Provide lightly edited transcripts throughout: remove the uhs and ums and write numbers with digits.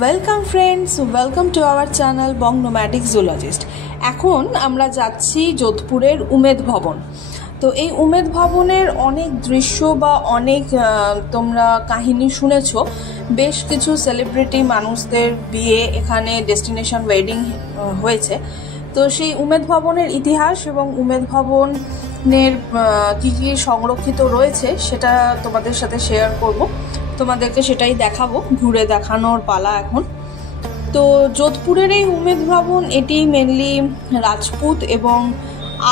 Welcome friends, welcome to our channel Bong nomadic zoologist. এখন আমরা যাচ্ছি যোধপুরের উমেদ ভবন। তো এই উমেদ ভবনের অনেক দৃশ্য বা অনেক তোমরা কাহিনী শুনেছো। বেশ কিছু সেলিব্রিটি মানুষদের বিয়ে এখানে ডেস্টিনেশন ওয়েডিং হয়েছে। তো সেই উমেদ ভবনের ইতিহাস এবং উমেদ ভবনের কী কী সংরক্ষিত রয়েছে সেটা তোমাদের সাথে শেয়ার করব, তোমাদেরকে সেটাই দেখাবো, ঘুরে দেখানোর পালা এখন। তো যোধপুরের এই উমেদ ভবন এটি মেনলি রাজপুত এবং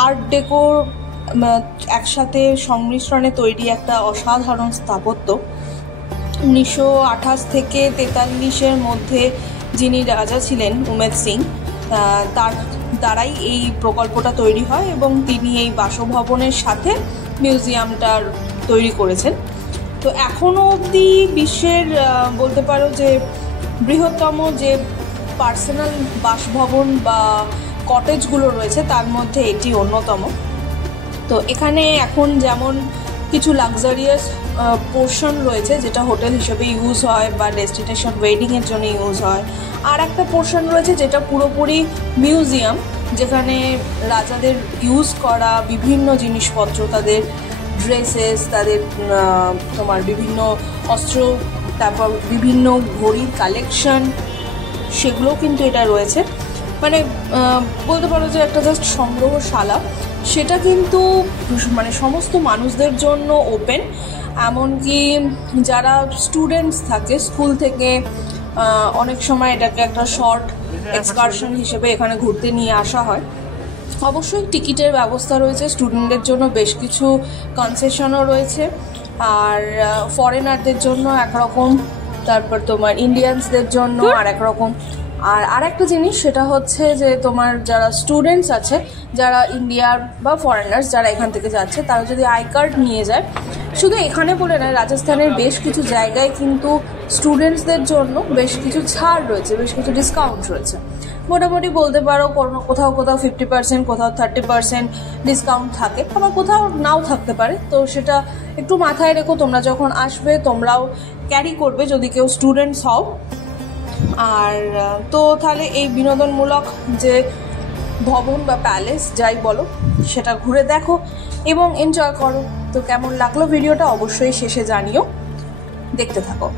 আর্ট ডেকোর একসাথে সংমিশ্রণে তৈরি একটা অসাধারণ স্থাপত্য। 1928 থেকে 43-এর মধ্যে যিনি রাজা ছিলেন উমেদ সিং, তার দ্বারাই এই প্রকল্পটা তৈরি হয় এবং তিনি এই বাসভবনের সাথে মিউজিয়ামটার তৈরি করেছেন। তো এখনও অবধি বিশ্বের বলতে পারো যে বৃহত্তম যে পার্সোনাল বাসভবন বা কটেজগুলো রয়েছে তার মধ্যে এটি অন্যতম। তো এখানে এখন যেমন কিছু লাক্সারিয়াস পোর্শন রয়েছে যেটা হোটেল হিসেবে ইউজ হয় বা ডেস্টিনেশন ওয়েডিংয়ের জন্য ইউজ হয়, আর একটা পোর্শন রয়েছে যেটা পুরোপুরি মিউজিয়াম, যেখানে রাজাদের ইউজ করা বিভিন্ন জিনিসপত্র, তাদের ড্রেসেস, তাদের তোমার বিভিন্ন অস্ত্র, তারপর বিভিন্ন ঘড়ির কালেকশন, সেগুলোও কিন্তু এটা রয়েছে। মানে বলতে পারো যে একটা জাস্ট সংগ্রহশালা। সেটা কিন্তু মানে সমস্ত মানুষদের জন্য ওপেন, এমনকি যারা স্টুডেন্টস থাকে স্কুল থেকে অনেক সময় এটাকে একটা শর্ট এক্সকারশন হিসেবে এখানে ঘুরতে নিয়ে আসা হয়। অবশ্যই টিকিটের ব্যবস্থা রয়েছে, স্টুডেন্টদের জন্য বেশ কিছু কনসেশনও রয়েছে, আর ফরেনারদের জন্য একরকম, তারপর তোমার ইন্ডিয়ানসদের জন্য আর একরকম। আর একটা জিনিস সেটা হচ্ছে যে তোমার যারা স্টুডেন্টস আছে, যারা ইন্ডিয়ার বা ফরেনার্স যারা এখান থেকে যাচ্ছে, তারা যদি আই কার্ড নিয়ে যায়, শুধু এখানে বলে নয়, রাজস্থানের বেশ কিছু জায়গায় কিন্তু স্টুডেন্টসদের জন্য বেশ কিছু ছাড় রয়েছে, বেশ কিছু ডিসকাউন্ট রয়েছে। মোটামুটি বলতে পারো কোথাও 50%, কোথাও 30% ডিসকাউন্ট থাকে, আবার কোথাও নাও থাকতে পারে। তো সেটা একটু মাথায় রেখো, তোমরা যখন আসবে তোমরাও ক্যারি করবে যদি কেউ স্টুডেন্টস হও। আর তো তাহলে এই বিনোদনমূলক যে ভবন বা প্যালেস যাই বলো সেটা ঘুরে দেখো এবং এনজয় করো। তো কেমন লাগলো ভিডিওটা অবশ্যই শেষে জানিও, দেখতে থাকো।